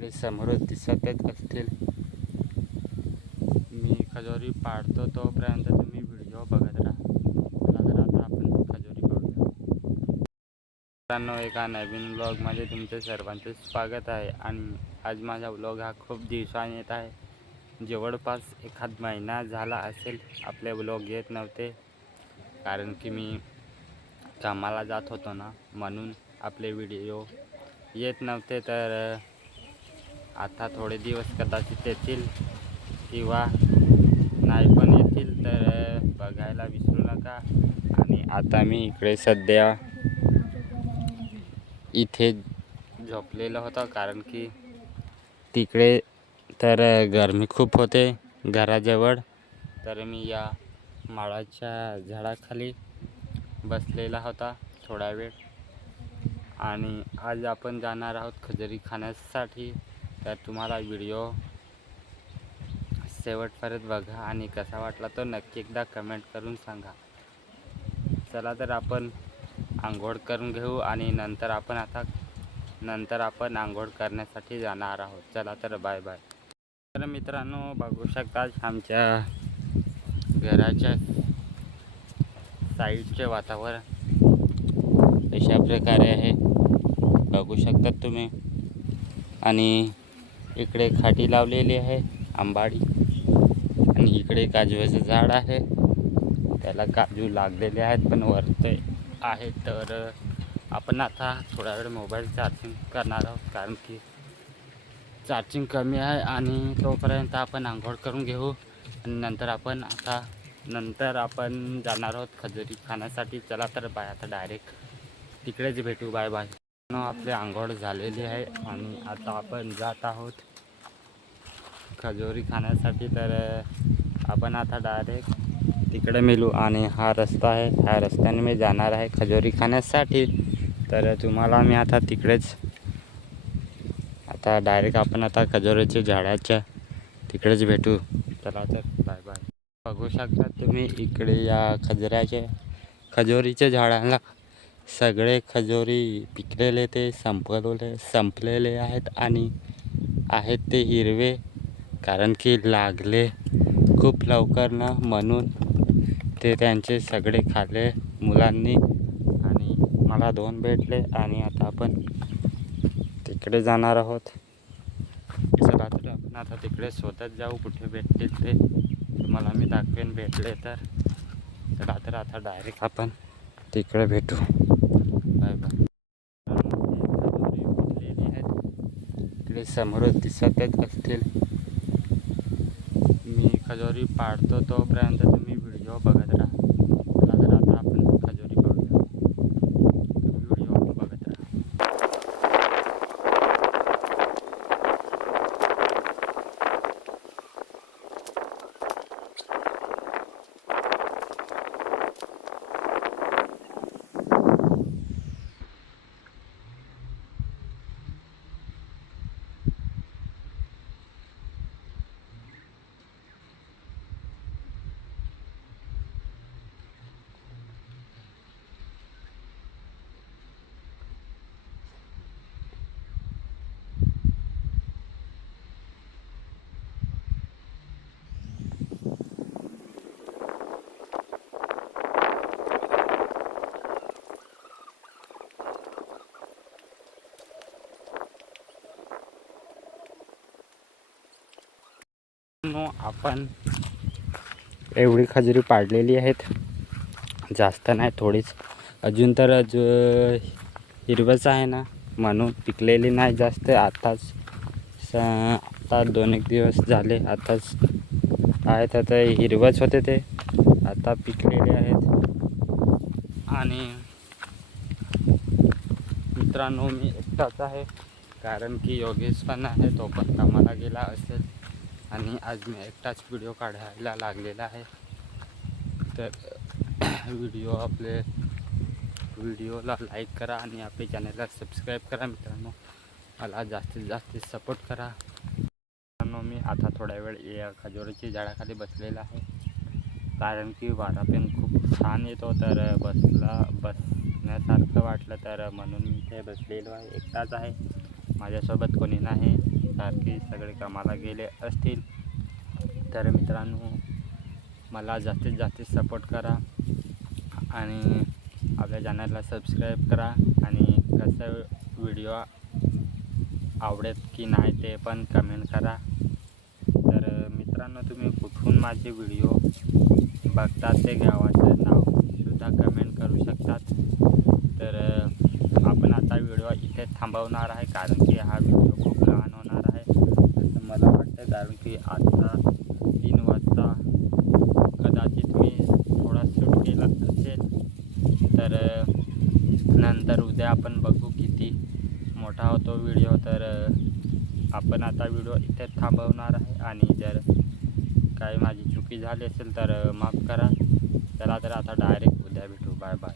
इकडे समोर दिसतच असतील. मी खजोरी पाडतो तोपर्यंत तुम्ही व्हिडिओ बघत राहा. चला तर आता आपण खजोरी पाडूया. मित्रांनो, एका नवीन व्लॉगमध्ये तुमचे सर्वांचे स्वागत आहे. आणि आज माझा व्लॉग हा खूप दिवसांनी येत आहे. जवळपास एखाद महिना झाला असेल आपले व्लॉग येत नव्हते, कारण की मी कामाला जात होतो ना, म्हणून आपले व्हिडिओ येत नव्हते. तर आता थोडे दिवस कदाचित येतील किंवा नाही पण येतील, तर बघायला विसरू नका. आणि आता मी इकडे सध्या इथे झोपलेलो होतो, कारण की तिकडे तर गरमी खूप होते घराजवळ. तर मी या माडाच्या झाडाखाली बसलेला होता थोडा वेळ. आणि आज आपण जाणार आहोत खजूरी खाण्यासाठी. तर तुम्हाला व्हिडिओ शेवटपर्यंत बघा आणि कसा वाटला तो नक्की एकदा कमेंट करून सांगा. चला तर आपण आंघोळ करून घेऊ आणि नंतर आपण आंघोळ करण्यासाठी जाणार आहोत. चला तर बाय बाय. तर मित्रांनो, बघू शकता आमच्या घराच्या साईडचे वातावरण अशा प्रकारे आहे, बघू शकतात तुम्ही. आणि इकडे खाटी लावलेली आहे आंबाडी, आणि इकडे काजूचं झाड आहे, त्याला काजू लागलेले आहेत पण वरते आहेत. तर आपण आता थोडा वेळ मोबाईल चार्जिंग करणार आहोत, कारण की चार्जिंग कमी आहे. आणि तोपर्यंत आपण आंघोळ करून घेऊ आणि नंतर आपण जाणार आहोत खजूरी खाण्यासाठी. चला तर बाय, आता डायरेक्ट तिकडेच भेटू. Bye bye. आपली आंघोळ झालेली आहे आणि आता आपण जात आहोत खजूरी खाण्यासाठी. तर आपण आता डायरेक्ट तिकडे मिळू. आणि हा रस्ता आहे, ह्या रस्त्याने मी जाणार आहे खजूरी खाण्यासाठी. तर तुम्हाला मी आता तिकडेच डायरेक्ट आपण आता खजूरीच्या झाडाच्या तिकडेच भेटू. चला तर बाय बाय. बघू शकता तुम्ही इकडे या खजूरीच्या झाडाला सगळे खजूरी पिकलेले ते संपलेले आहेत. आणि आहेत ते हिरवे, कारण की लागले खूप लवकर ना, म्हणून ते त्यांचे सगळे खाल्ले मुलांनी. आणि मला 2 भेटले आणि आता आपण तिकडे जाणार आहोत. चला तर आपण आता तिकडे शोधत जाऊ, कुठे भेटतील ते तुम्हाला मी दाखवेन भेटले तर. चला तर आता डायरेक्ट आपण तिकडे भेटू. Bye bye. इकडे समोर दिसतच असतील. मी खजोरी पाडतो तोपर्यंत तुम्ही व्हिडिओ बघत राहा. चला तर आता आपण खजोरी पाडूया, तुम्ही व्हिडिओ बघत राहा. आपण एवढी खजुरी पाडलेली आहेत, जास्त नाही, थोडीच. अजून तर हिरवंच आहे ना, म्हणून पिकलेली नाही जास्त. आता 2-1 दिवस झाले आताच आहेत. आता हिरवंच होते ते, आता पिकलेले आहेत. आणि मित्रांनो, मी एकटाच आहे, कारण की योगेश पण आहे, तो पण कामाला गेला असेल. आणि आज मी एकटाच व्हिडिओ काढायला लागलेला आहे. तर व्हिडिओला लाईक करा आणि आपल्या चॅनलला सबस्क्राईब करा. मित्रांनो, मला जास्तीत जास्त सपोर्ट करा. मित्रांनो, मी आता थोड्या वेळ या खजूरीच्या झाडाखाली बसलेला आहे, कारण की वारा पण खूप छान येतो. तर बसण्यासारखं वाटलं, तर म्हणून मी इथे बसलेलो आहे. एकटाच आहे, माझ्यासोबत कोणी नाही. सारखे सगळे कामाला गेले असतील. तर मित्रांनो, मला जास्तीत जास्त सपोर्ट करा आणि आपल्या चॅनलला सबस्क्राईब करा आणि कसं व्हिडिओ आवडेल की नाही ते पण कमेंट करा. तर मित्रांनो, तुम्ही कुठून माझे व्हिडिओ बघतात ते गावाचं नावसुद्धा कमेंट करू शकतात. तर आपण आता व्हिडिओ इथे थांबवणार आहे, कारण की हा व्हिडिओ खूप लहान होणार आहे असं मला वाटतं. कारण की आता 3 वाजता कदाचित मी थोडा शूट केला असेल. तर नंतर उद्या आपण बघू किती मोठा होतो व्हिडिओ. तर आपण आता व्हिडिओ इथे थांबवणार आहे आणि जर काही माझी चुकी झाली असेल तर माफ करा. चला तर आता डायरेक्ट उद्या भेटू. Bye bye.